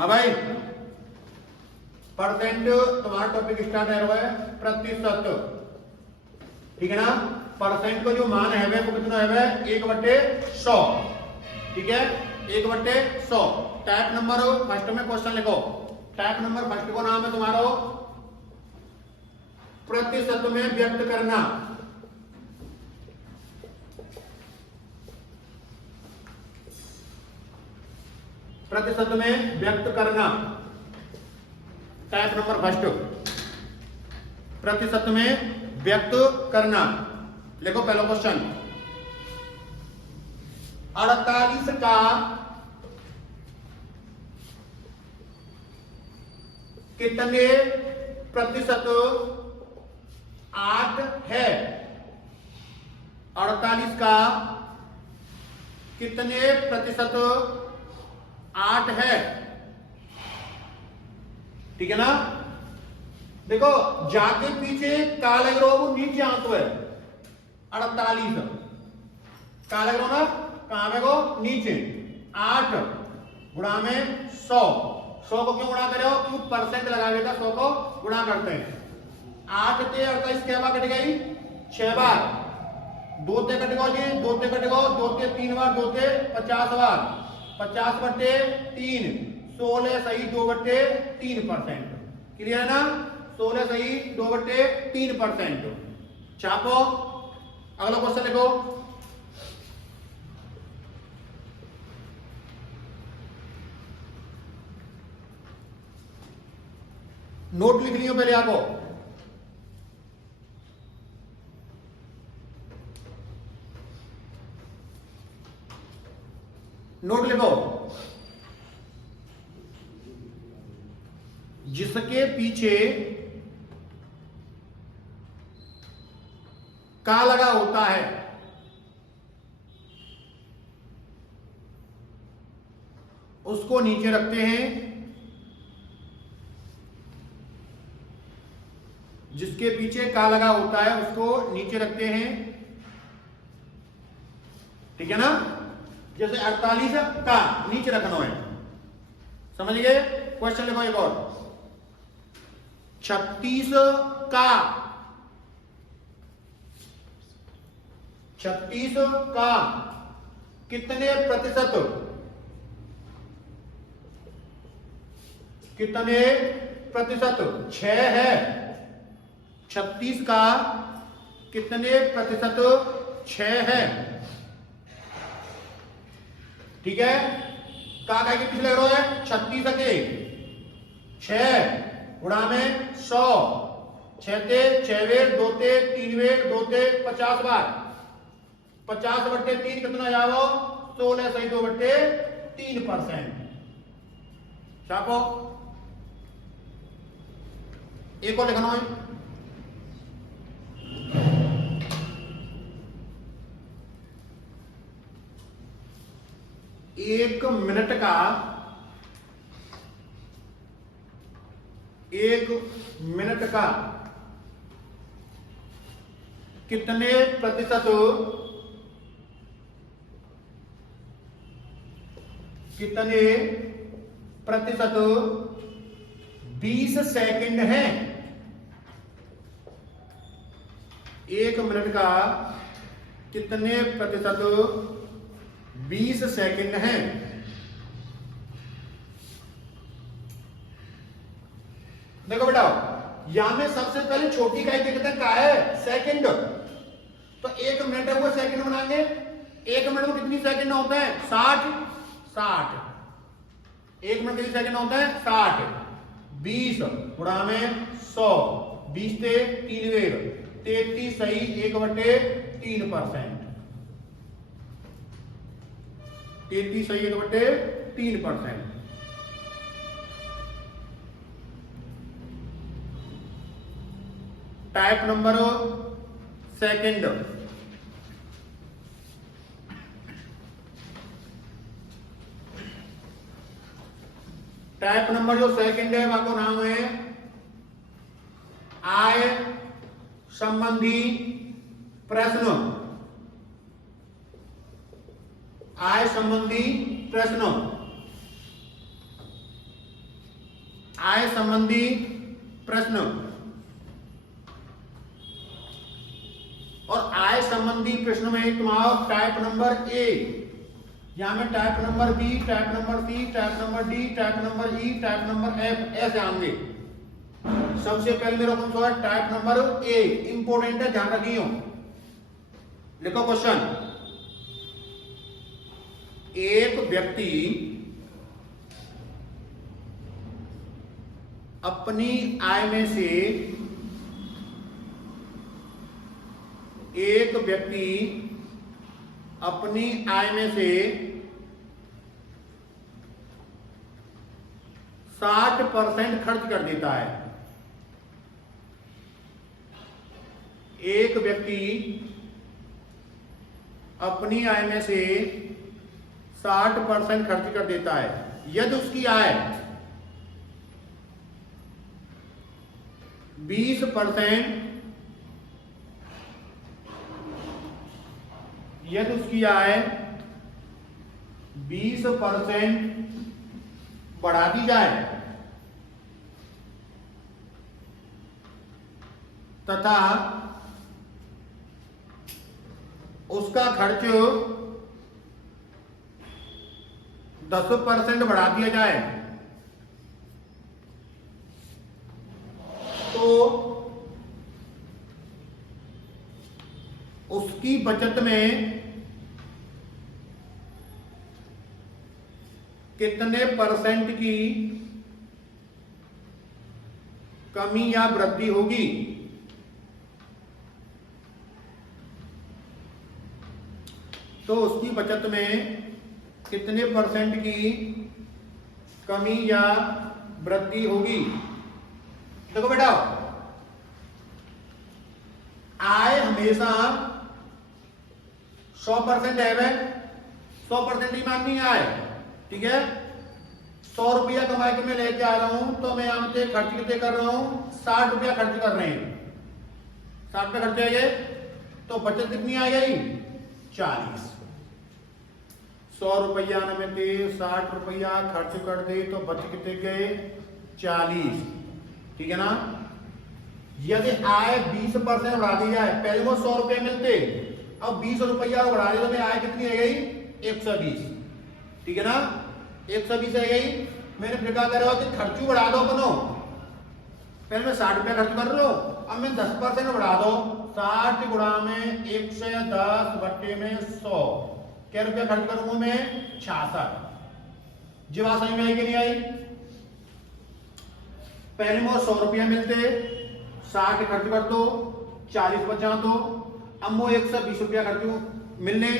हाँ भाई, परसेंट तुम्हारा टॉपिक स्टार्ट है प्रतिशत, ठीक है ना। परसेंट को जो मान है वो कितना है 1/100, ठीक है, 1/100। टाइप नंबर फर्स्ट में क्वेश्चन लिखो, टाइप नंबर फर्स्ट को नाम है तुम्हारा प्रतिशत में व्यक्त करना। प्रतिशत में व्यक्त करना, टाइप नंबर फर्स्ट, प्रतिशत में व्यक्त करना। लिखो पहला क्वेश्चन, 48 का कितने प्रतिशत 8 है? 48 का कितने प्रतिशत 8 है? ठीक है ना। देखो जाके पीछे काले ग्रोह को नीचे आंतो है 48, काले ग्रोह ना कहां पे को नीचे, 8 गुणा में 100, 100 को क्यों गुणा करे हो? क्यों परसेंट लगाएगा, 100 को गुणा करते हैं। 8 ते 48 क्या बार कट गई? 6 बार। 2 ते कट गो जी, 2 ते कट गो, 2 ते 3 बार, 2 ते 50 बार, 50/3, 16 सही 2/3%। क्लियर है ना? 16 सही 2/3%। छापो, अगला क्वेश्चन लिखो। नोट लिख लियो पहले आपको। नोट लिखो, जिसके पीछे का लगा होता है उसको नीचे रखते हैं, जिसके पीछे का लगा होता है उसको नीचे रखते हैं, ठीक है ना। जैसे 48 का नीचे रखना है, समझ गए। क्वेश्चन लिखो एक और, 36 का, 36 का कितने प्रतिशत, कितने प्रतिशत 6 है? 36 का कितने प्रतिशत 6 है? ठीक है, का के पीछे लग रहा है 36 के 6 गुणा में 100, 6 ते 6 वेर, 2 ते 3 वेर, 2 ते 50 बार, 50/3 कितना जाओ? 16 सही 2/3%। छापो, एक और लिखना है, एक मिनट का, 1 मिनट का कितने प्रतिशत, कितने प्रतिशत 20 सेकंड है? 1 मिनट का कितने प्रतिशत 20 सेकंड है? देखो बेटा, यहां में सबसे पहले छोटी इकाई कितने का है? सेकंड। तो 1 मिनट है वो सेकंड बनाएंगे। 1 मिनट में कितनी सेकंड होता है? 60। 1 मिनट कितनी सेकंड होता है? 60। 20 गुणा में 100, 20 से 3 वेर, 33 सही 1/3%। 33 सही 1/3%। Type number second, type number जो सेकंड है वहां को नाम है आय संबंधी प्रश्न। आय संबंधी प्रश्न। आय संबंधी प्रश्न, और आय संबंधी प्रश्न में तुम्हारा टाइप नंबर ए, यहां में type number B, type number C, type number D, type number E, type number F, ऐसे आएंगे। सबसे पहले मेरा कौन सा है? टाइप नंबर ए, इंपोर्टेंट है, ध्यान रखियो। लिखो क्वेश्चन, एक व्यक्ति अपनी आय में से, एक व्यक्ति अपनी आय में से 60% खर्च कर देता है। एक व्यक्ति अपनी आय में से 60% खर्च कर देता है। यदि उसकी आय 20%, यदि उसकी आय 20% बढ़ा दी जाए तथा उसका खर्च 10% बढ़ा दिया जाए तो उसकी बचत में कितने परसेंट की कमी या वृद्धि होगी? तो उसकी बचत में कितने परसेंट की कमी या वृद्धि होगी? देखो बेटा, आय हमेशा 100% है, 100% ही माननी है आय, ठीक है। 100 रुपया कमा के मैं लेके आ रहा हूं, तो मैं यहां से खर्च कितने कर रहा हूं? 60 रुपया खर्च कर रहे हैं। 60 रुपया खर्च आए, तो बचत कितनी आ गई? 40। 100 रुपया में थे, 60 रुपया खर्च कर दे तो बच कितने गए? 40, ठीक है ना। यदि आय 20% बढ़ा दी जाए, पहले वो 100 रुपये मिलते, अब 20 रुपया बढ़ा दे तो मैं आय कितनी आ गई? 120, ठीक है ना। 120 आ गई। मैंने फिर क्या कर रहा हूं कि खर्चू बढ़ा दो अपनो, पहले मैं 60 रुपया खर्च कर रहा हूं, अब मैं 10% बढ़ा दो। 60 गुणा में 110 बट्टे में 100, क्या रुपया खर्च करूंगा मैं? 66। जब समझ में आई कि नहीं आई? पहले मुझे 100 रुपया मिलते, 60 खर्च कर दो, 40 बचा दो। अब मुझे 120 रुपया खर्च मिलने,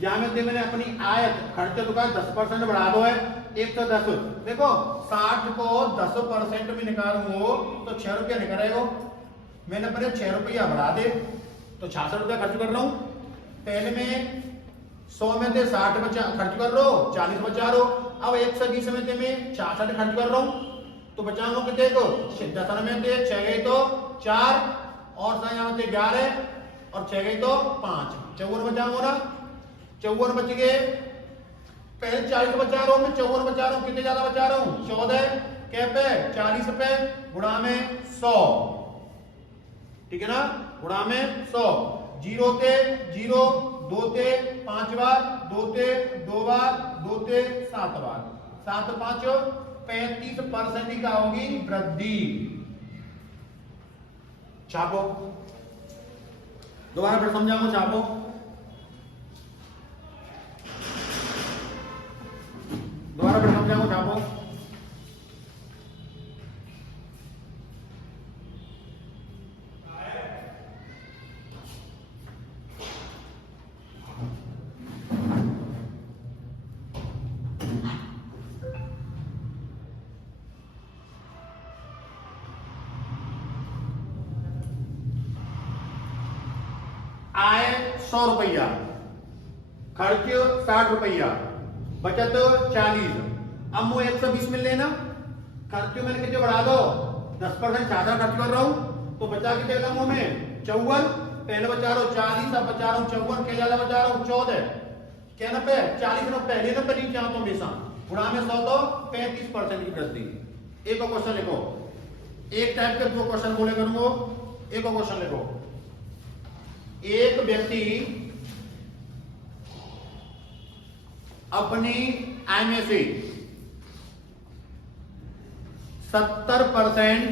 जहां में मैंने अपनी आय खर्च तो का 10% बढ़ा दो है, 110। देखो 60 को 10% में निकालूंगा तो 6 रुपया निकलेगा। मैंने पहले 6 रुपया बढ़ा दे तो 66 रुपया खर्च कर रहा हूं। पहले में 100 में से 60 बचा खर्च कर रहा हूं, 40 बचा रहा हूं। अब 120 में से मैं 66 खर्च कर रहा हूं, तो बचाऊंगा कितने को? 10 में से 6 गई तो 4, और यहाँ से 11 और 6 गई तो 5, 54 बचाऊंगा ना। 54 बच गए। पहले 40 बचा रहा हूं, मैं 54 बचा रहा हूं, कितने ज्यादा बचा रहा हूं? 14 क्या पे? 40 पे गुणा में 100, ठीक है ना, गुणा में 100। 0 थे 0, 2 थे 5 बार, 2 थे 2 बार, 2 थे 7 बार, 7 5 35% ही का होगी वृद्धि। छापो, दोबारा फिर समझाऊंगा, छापो। दोबारा फिर समझाऊंगा, छापो। आय 100 रुपया, खर्च 60 रुपया, बचत 40। अब मुझे 120 मिल लेना। खर्च मैंने कितने बढ़ा दो? 10% ज्यादा खर्च कर रहा हूं, तो बचा कितने लगा मैं? 54। पहले बचा रहा हूं 40, अब बचा रहा हूं 54, क्या ज्यादा बचा रहा हूं? 14। क्या 90? 40 में पहले नंबर नहीं चाहता हूं हमेशा, गुणा में 100 तो 35% की वृद्धि। एक और क्वेश्चन लिखो, एक टाइप के 2 क्वेश्चन बोले करूंगा, एक और क्वेश्चन लिखो। एक व्यक्ति अपनी आय में से 70%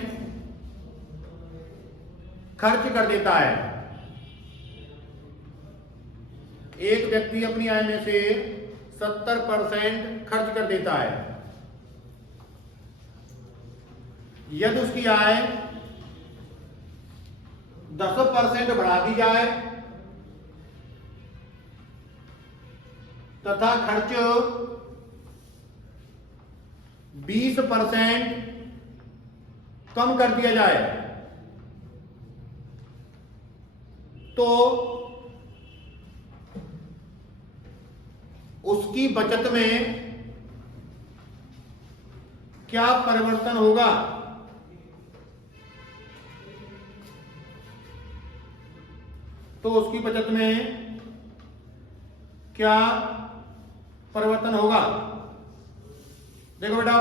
खर्च कर देता है। एक व्यक्ति अपनी आय में से 70% खर्च कर देता है। यदि उसकी आय 10% बढ़ा दी जाए तथा खर्च 20% कम कर दिया जाए तो उसकी बचत में क्या परिवर्तन होगा? तो उसकी बचत में क्या परिवर्तन होगा? देखो बेटा,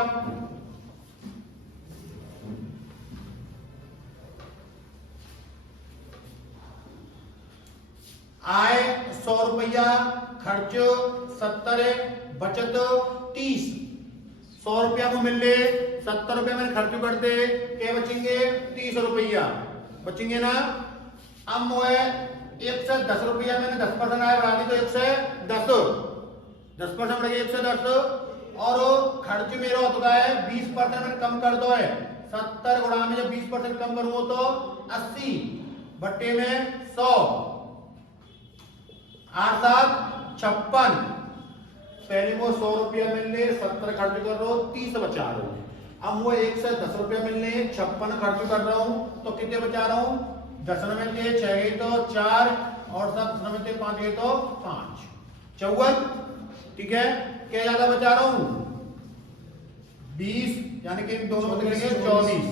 आय 100 रुपया, खर्च 70, बचत 30। 100 रुपया को मिल ले, 70 रुपया मैंने खर्च कर दे, क्या बचेंगे? 30 रुपया बचेंगे ना। अब मोए 1 से 10 रुपया मैंने 10% आय बढ़ा दी तो 1 से 10% बढ़ गया 1 से 10। और खर्च मेरा होता है 20% मैंने कम कर दो है। 70 गुणा में जब 20% कम करूंगा तो 80 बट्टे में 100, 8 7 56। पहले वो 100 रुपया मिलने 70 खर्च कर रहा हूं, 30 बचा रहा हूं। अब वो 1 से 10 रुपया मिलने 56 खर्च कर रहा हूं तो कितने बचा रहा हूं? 10 में थे 6 गई तो 4 और 7 में थे 5 गई तो 5, 54। ठीक है, क्या ज्यादा बचा रहा हूं? 20, यानी कि दोनों बदल गए 24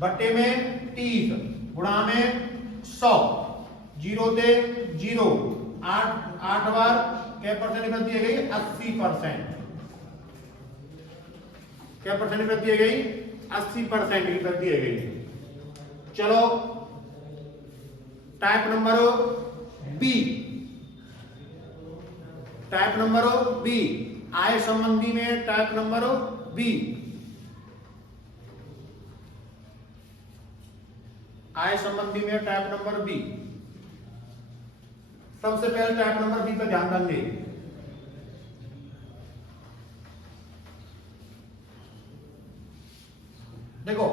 बट्टे में 30 गुणा में 100, 0 थे 0, 8 बार क्या परसेंट निकल दी गई? 80%। क्या परसेंट निकल दी गई? 80% निकल दी गई। चलो type number B, type number B, आय संबंधी में टाइप नंबर बी, आय संबंधी में टाइप नंबर बी। सबसे पहले टाइप नंबर बी पर ध्यान देंगे। देखो,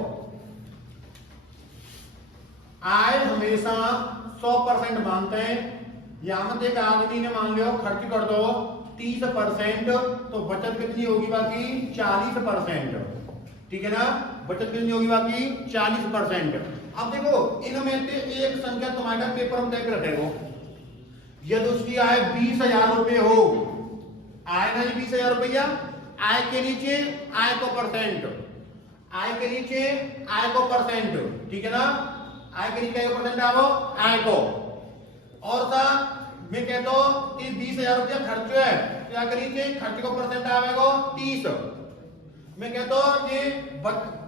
आय हमेशा 100% मानते हैं। यहां में एक आदमी ने मान लिया खर्च कर दो 30%, तो बचत कितनी होगी बाकी? 40%। ठीक है ना, बचत कितनी होगी बाकी? 40%। अब देखो, इनमें से एक संख्या तुम्हारे पेपर में देख रखेगा। यदि उसकी आय 20,000 रुपये हो, आय ना 20,000 रुपया, आय के नीचे आय को परसेंट, आय के नीचे आय को परसेंट। ठीक है ना, आय के नीचे आय को परसेंट आओ आय को। और सा मैं कहता हूं कि 20,000 रुपया खर्च है तो आय के नीचे खर्च को परसेंट आवेगा 30। मैं कहता हूं कि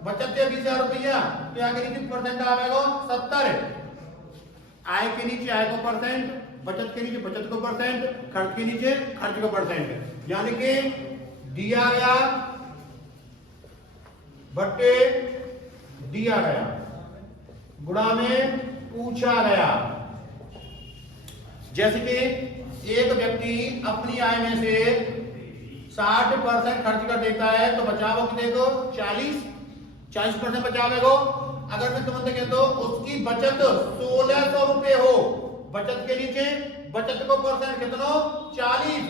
बचत है 20,000 रुपया तो आय के नीचे परसेंट आवेगा 70। आय के नीचे आय को परसेंट, बचत के नीचे बचत को परसेंट, खर्च के नीचे खर्च को परसेंट। यानी कि दिया गया बट्टे दिया गया गुणा में पूछा गया। जैसे कि एक व्यक्ति अपनी आय में से 60% खर्च कर देता है तो बचाव कितने को? 40% बचावेगो। अगर मैं तुमसे कहता हूं उसकी बचत 1600 रुपये हो, बचत के नीचे बचत को परसेंट कितना? 40,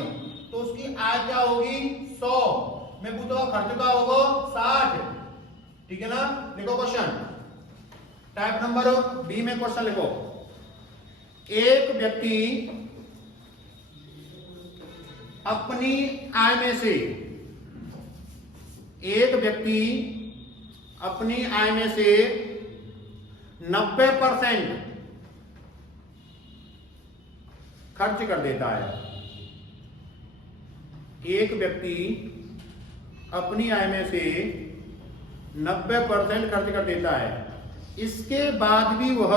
तो उसकी आय क्या होगी? 100। मैं पूछता खर्च का होगा 60। ठीक है ना, लिखो क्वेश्चन। टाइप नंबर बी में क्वेश्चन लिखो। एक व्यक्ति अपनी आय में से, एक व्यक्ति अपनी आय में से 90% खर्च कर देता है। एक व्यक्ति अपनी आय में से 90% खर्च कर देता है। इसके बाद भी वह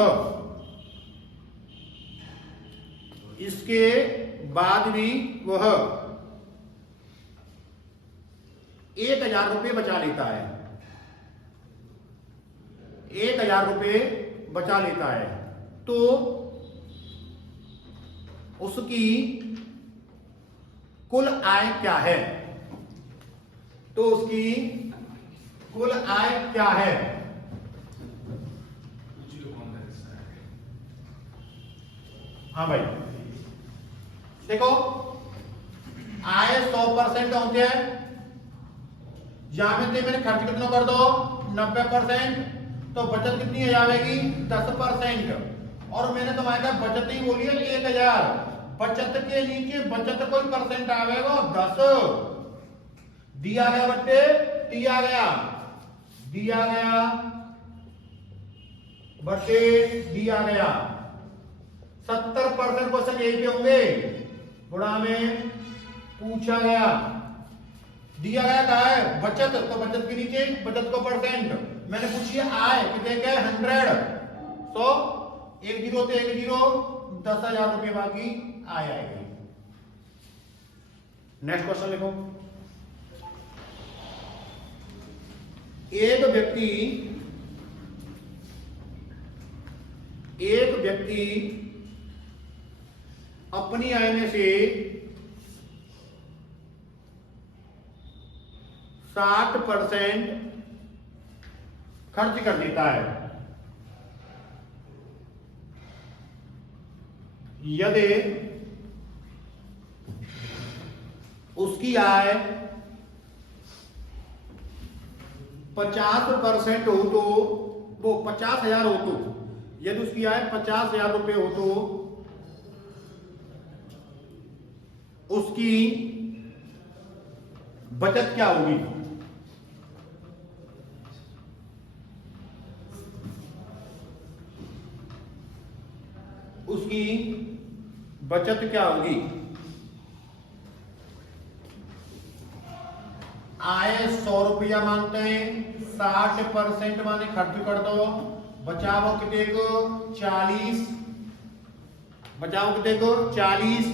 1000 रुपये बचा लेता है। 1000 रुपये बचा लेता है तो उसकी कुल आय क्या है? तो उसकी कुल आय क्या है? हाँ भाई देखो, आय 100% होते हैं। यहां में मैंने खर्च कितना कर दो 90%, तो बचत कितनी हो जाएगी 10%। और मैंने तुम्हारे का बचत ही बोली है 1000। बचत के नीचे बचत कोई परसेंट आवेगा 10 दिया गया बच्चे, दिया गया बच्चे दिया गया। 70% क्वेश्चन यही पे होंगे। बुढ़ा में पूछा गया, दिया गया क्या है बचत, तो बचत के नीचे बचत को परसेंट। मैंने पूछी आय कितने का 100, तो 1 0 से 1 0 10,000 रुपये बाकी आय आएगी। नेक्स्ट क्वेश्चन लिखो। एक व्यक्ति अपनी आय में से 60% खर्च कर देता है। यदि उसकी आय 50% हो तो वो 50,000 हो तो, यदि उसकी आय 50,000 रुपये हो तो उसकी बचत क्या होगी? उसकी बचत क्या होगी? आय 100 रुपया मानते हैं, 60% माने खर्च कर दो, बचाओ कितने को 40, बचाओ कितने को 40।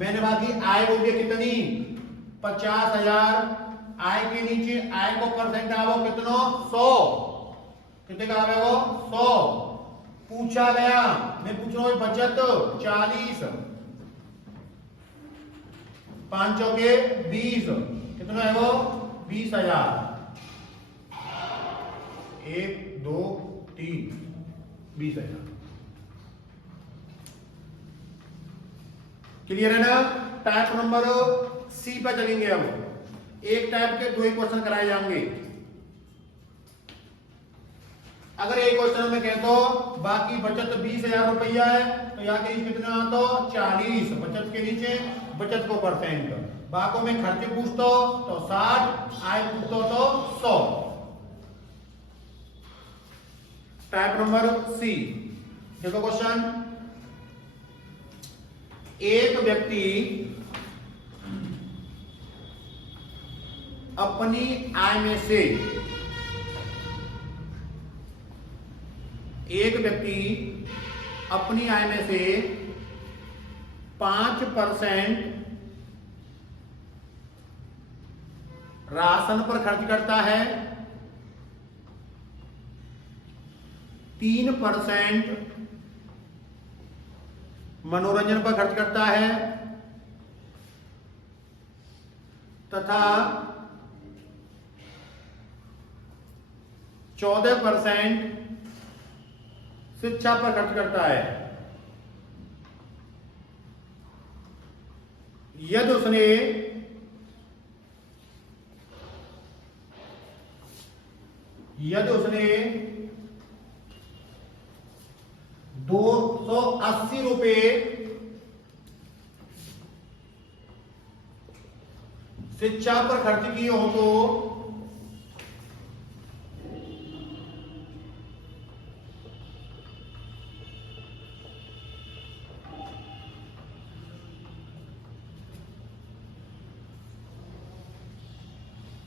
मैंने बाकी आय हो गई कितनी 50,000। आय के नीचे आय को परसेंट आवो कितनो 100, कितने का आवेगा 100। पूछा गया, मैं पूछ रहा हूं बचत 40, 5 चौके 20, कितना है वो 20,000। 1 2 3 20,000। क्लियर है ना? टाइप नंबर सी पर चलेंगे हम। एक टाइप के 2 ही क्वेश्चन कराए जाएंगे। अगर एक क्वेश्चन में कहते हो बाकी बचत 20,000 रुपया है, तो यहाँ के कितना आता 40, बचत के नीचे बचत को परसेंट। बाकों में खर्चे पूछते हो तो 60, आय पूछते हो तो 100। टाइप नंबर सी देखो क्वेश्चन। एक व्यक्ति अपनी आय में से 5% राशन पर खर्च करता है, 3% मनोरंजन पर खर्च करता है तथा 14% शिक्षा पर खर्च करता है। यदि उसने ₹280 शिक्षा पर खर्च किए हो तो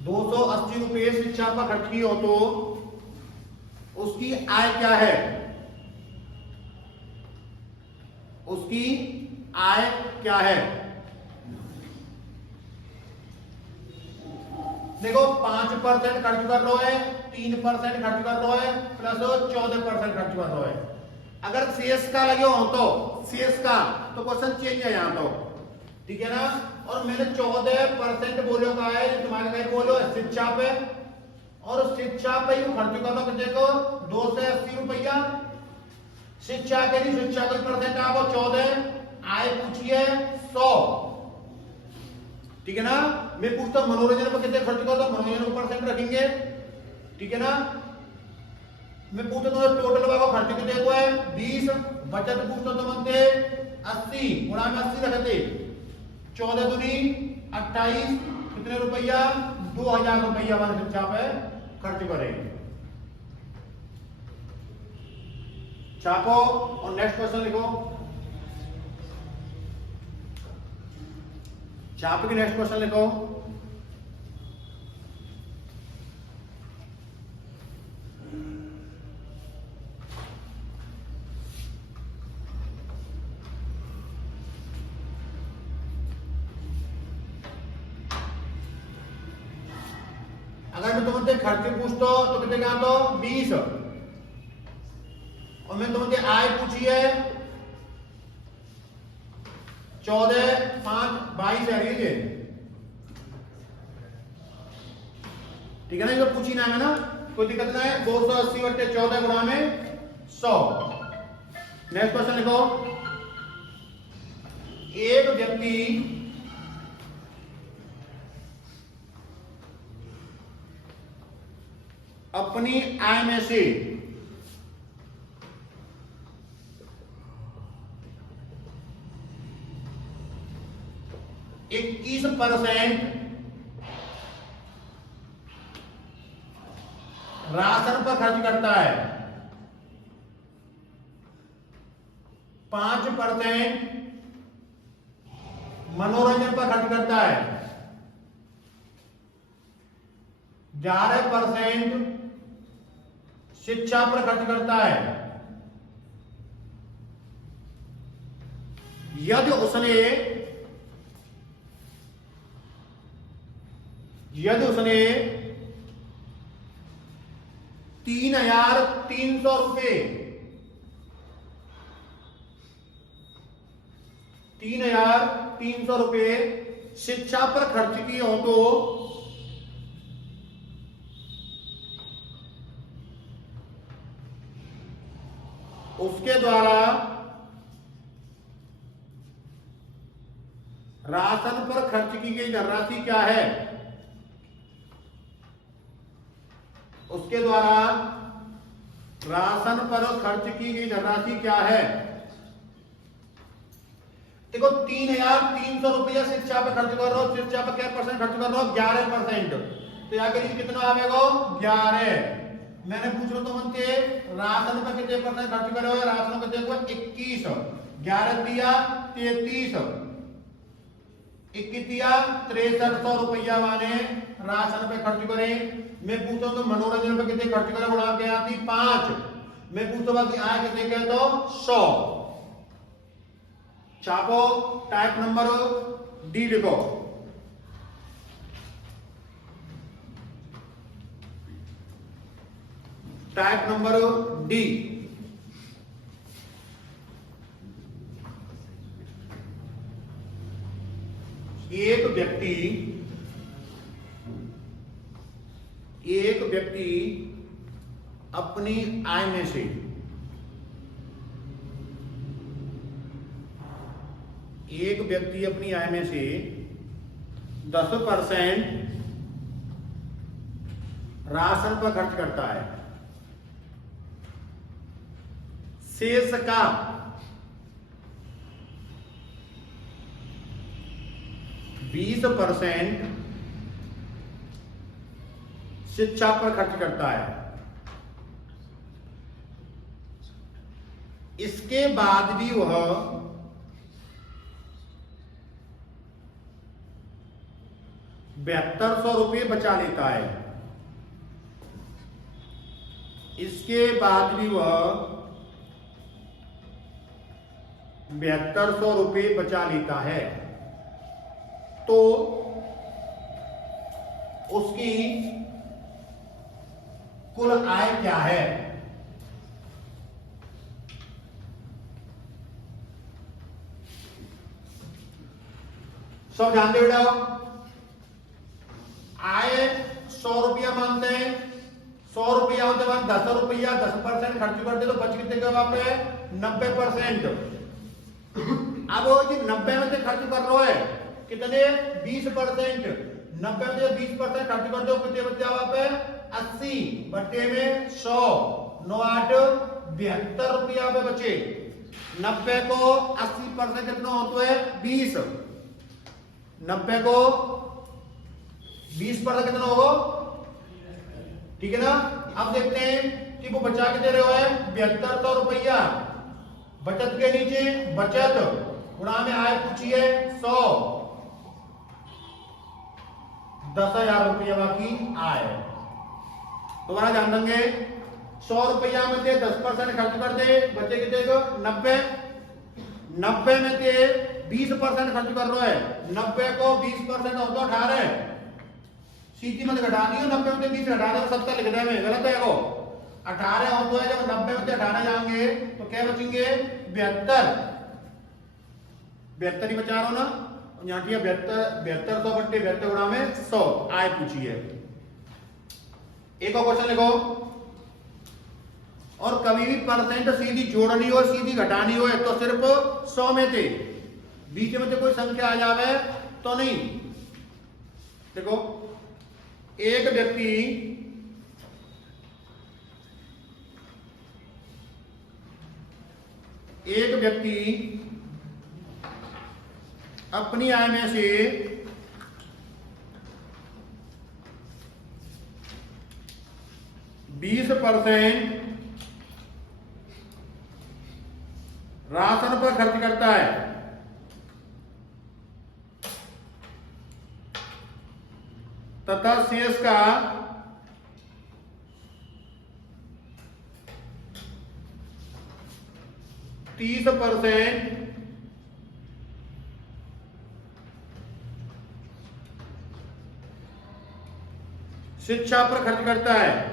₹280 80 रुपये शिक्षा पर खर्च की हो तो उसकी आय क्या है, उसकी आय क्या है। देखो 5% खर्च कर रहा है, 3% खर्च कर रहा है, प्लस 14% खर्च कर रहा है। अगर शेष का लगे हो तो शेष का तो क्वेश्चन चेंज है यहां तो, ठीक है ना। और मैंने 14% बोलो का है, तुम्हारे कहीं बोलो शिक्षा पे, और शिक्षा पे ही खर्च कर लो देखो 2 से 80 रुपया शिक्षा के लिए। शिक्षा का परसेंट आपको 14, आय पूछिए 100, ठीक है ना। मैं पूछता हूं मनोरंजन पर कितने खर्च करता, मनोरंजन को परसेंट रखेंगे, ठीक है ना। मैं पूछता हूं टोटल का खर्च कितने हुआ है 20, बचत पूछता तो बनते 80, गुणा में 80 रखते, 14 दूनी 28, कितने रुपया 2000 रुपया हमारे शिक्षा पे खर्च करेंगे। छापो और नेक्स्ट क्वेश्चन लिखो। छाप के नेक्स्ट क्वेश्चन लिखो। अगर मैं तुमसे खर्च पूछता तो कितने का तो 20, और मैं तुमसे आय पूछी है 14, 5, 22 है ये, ठीक है ना। ये पूछी ना है ना, कोई दिक्कत ना है। 280 बटे 14 गुणा में 100। नेक्स्ट क्वेश्चन लिखो। एक व्यक्ति अपनी आय में से 21% राशन पर खर्च करता है, 5% मनोरंजन पर खर्च करता है, 11% शिक्षा पर खर्च करता है। यदि उसने 3,300 रुपए 3,300 रुपए शिक्षा पर खर्च किए हो तो उसके द्वारा राशन पर खर्च की गई धनराशि क्या है, उसके द्वारा राशन पर खर्च की गई धनराशि क्या है। देखो 3,300 रुपया शिक्षा पर खर्च कर रहे हो, शिक्षा पर क्या परसेंट खर्च कर रहे हो 11%, तो यहाँ करिए कितना आवेगा 11। मैंने पूछ रहा तो मनते राशन पर कितने परसेंट खर्च करे हो, राशन को देखो 21, 11 दिया 33, 21 दिया 6300 रुपया माने राशन पे खर्च करें। मैं पूछता हूं तो मनोरंजन पे कितने खर्च करे, उड़ा के आती 5। मैं पूछता हूं कि आय कितने के तो 100। छापो, टाइप नंबर डी लिखो। Type number D. एक व्यक्ति अपनी आय में से एक व्यक्ति अपनी आय में से 10% राशन पर खर्च करता है, शेष का 20% शिक्षा पर खर्च करता है। इसके बाद भी वह 7200 रुपये बचा लेता है। इसके बाद भी वह 7200 रुपये बचा लेता है, तो उसकी कुल आय क्या है? सब जानते बेटा, आय 100 रुपया मानते हैं, 100 रुपया होते बाद 10 रुपया 10% खर्च कर दे तो बच कितने का वहां पे 90%। अब वो जी 90 में से खर्च कर रहा है कितने 20%, 90 में से 20% खर्च कर दो कितने बचे वहां पे 80 बटे में 100 9 8 72 रुपया पे बचे। 90 को 80% कितना होता है 20, 90 को 20% कितना होगा, ठीक है ना। अब देखते हैं कि वो बचा के दे रहे हो 7200 रुपया, बचत के नीचे बचत गुणा में आय पूछी है 100, 10,000 रुपया बाकी आय। दोबारा जान देंगे 100 रुपया में से 10% खर्च कर दे बचे कितने को 90, 90 में से 20% खर्च कर रहा है, 90 को 20% हो तो 18, सीधी मत घटानी हो, 90 में से 20 घटा दो 70 लिख दे में गलत है वो 18 हो तो है। जब 90 में से 18 जाएंगे तो क्या बचेंगे 72, 72 ही बचा रहा हूं ना, यहाँ की 7200 बट्टे 72 गुणा में 100 आय पूछी है। एक और क्वेश्चन लिखो, और कभी भी परसेंट सीधी जोड़नी हो सीधी घटानी हो तो सिर्फ 100 में से, बीच में से कोई संख्या आ जावे तो नहीं। देखो एक व्यक्ति अपनी आय में से 20% राशन पर खर्च करता है, तथा शेष का 30% शिक्षा पर खर्च करता है।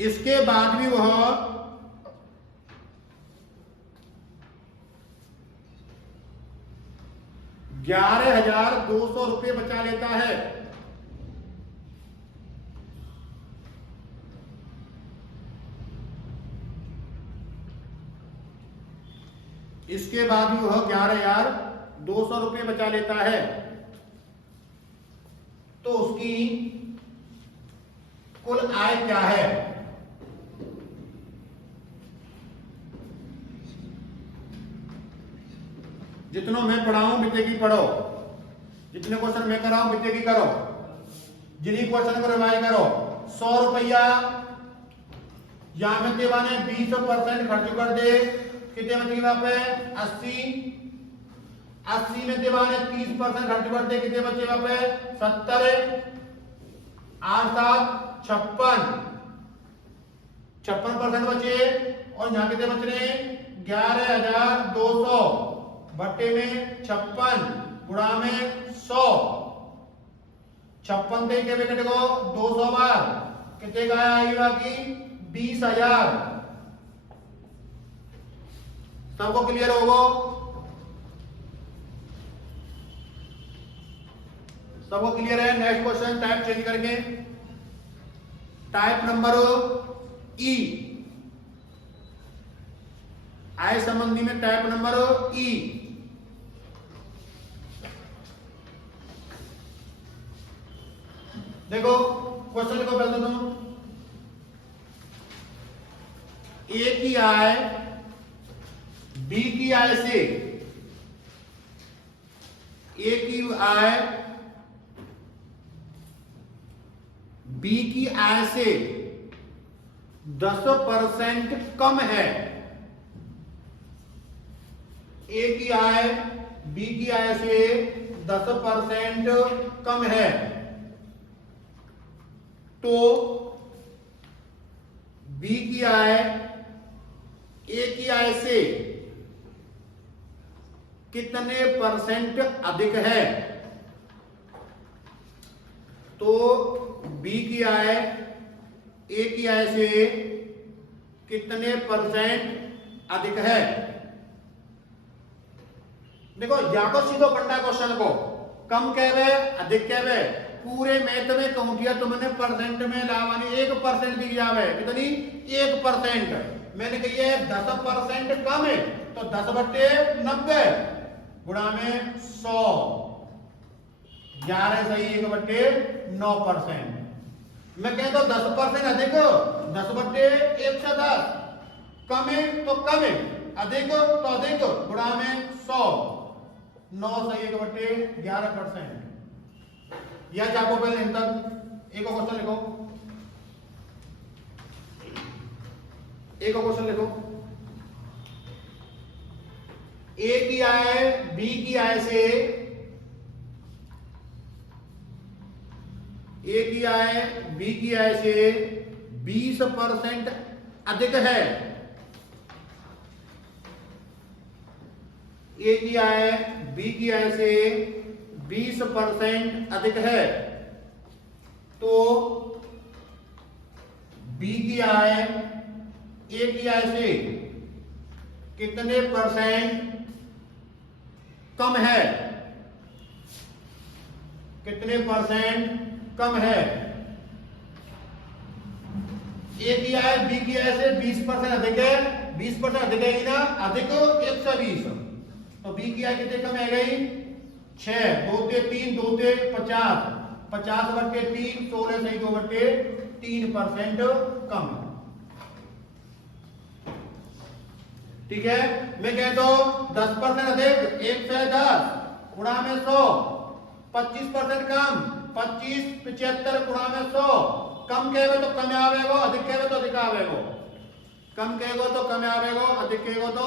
इसके बाद भी वह 11,200 रुपये बचा लेता है। इसके बाद भी वह 11,200 रुपये बचा लेता है, तो उसकी कुल आय क्या है? जितनों मैं पढ़ाऊं विद्या की पढ़ो, जितने क्वेश्चन मैं कराऊं विद्या की करो, जिन्हीं क्वेश्चन को रिवाइज करो। 100 रुपया यहां में देवाने 20% खर्च कर दे कितने बचेगी वहां पे 80, 80 में देवाने 30% खर्च कर दे कितने बचे वहां पे 70, 8 7 56, 56% बचे। और यहां कितने बच रहे 11,200 बट्टे में 56 गुणा में 100, 56 के बेटे को 200 बार कितने का आएगी बाकी 20,000। सबको क्लियर होगा? सबको क्लियर है? नेक्स्ट क्वेश्चन टाइप चेंज करके, टाइप नंबर ई, आय संबंधी में टाइप नंबर ई। देखो क्वेश्चन लिखो पहले तुम, ए की आय बी की आय से, ए की आय बी की आय से 10% कम है। ए की आय बी की आय से 10% कम है तो बी की आय ए की आय से कितने परसेंट अधिक है। तो बी की आय ए की आय से कितने परसेंट अधिक है। देखो जाको सीधो पंडा क्वेश्चन को कम कहवे अधिक कहवे पूरे मैथ में कहूं दिया तुमने परसेंट में लावानी 1% दी जावे कितनी 1%। मैंने कही है 10% कम है तो 10/90 गुणा में 100 11 सही 1/9%। मैं कहता हूं 10% अधिक 10/110 कम है तो कम है अधिक तो अधिक गुणा में 100 9 सही 1/11%। या चाको पहले इन तक एक क्वेश्चन लिखो एक क्वेश्चन लिखो। ए की आय बी की आय से ए की आय बी की आय से 20% अधिक है। ए की आय बी की आय से 20% अधिक है तो बी की आय ए की आय से कितने परसेंट कम है। कितने परसेंट कम है। ए की आय बी की आय से 20% अधिक है 20% अधिक है ना अधिक 120 तो बी की आय कितने कम है गई 6 2 से 3 2 से 50 50/3 16 सही 2/3% कम। ठीक है मैं कहता हूं 10% अधिक 1 से 10 गुणा में 100 25% कम 25 75 गुणा में 100 कम कहेगा तो कम आवेगो अधिक कहेगा तो अधिक आवेगो कम कहेगो तो कम आवेगो अधिक कहेगो तो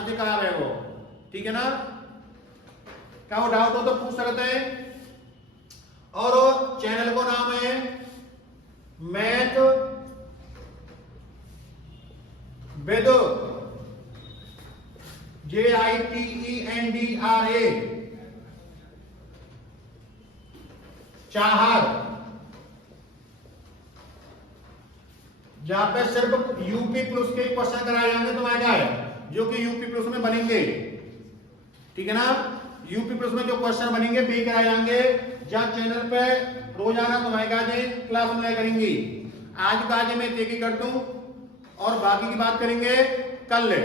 अधिक आवेगो। ठीक है ना। क्या वो डाउट हो तो पूछ सकते हैं। और चैनल को नाम है मैथ विद JITENDRA चाहर जहां पे सिर्फ यूपी प्लस के क्वेश्चन कराए जाएंगे तुम्हारे है जो कि यूपी प्लस में बनेंगे। ठीक है ना। यूपी प्लस में जो क्वेश्चन बनेंगे वे कराए जाएंगे जहां चैनल पे रोजाना तुम्हारे गाजे क्लास में करेंगी। आज गाजे में देखी कर दूं और बाकी की बात करेंगे कल।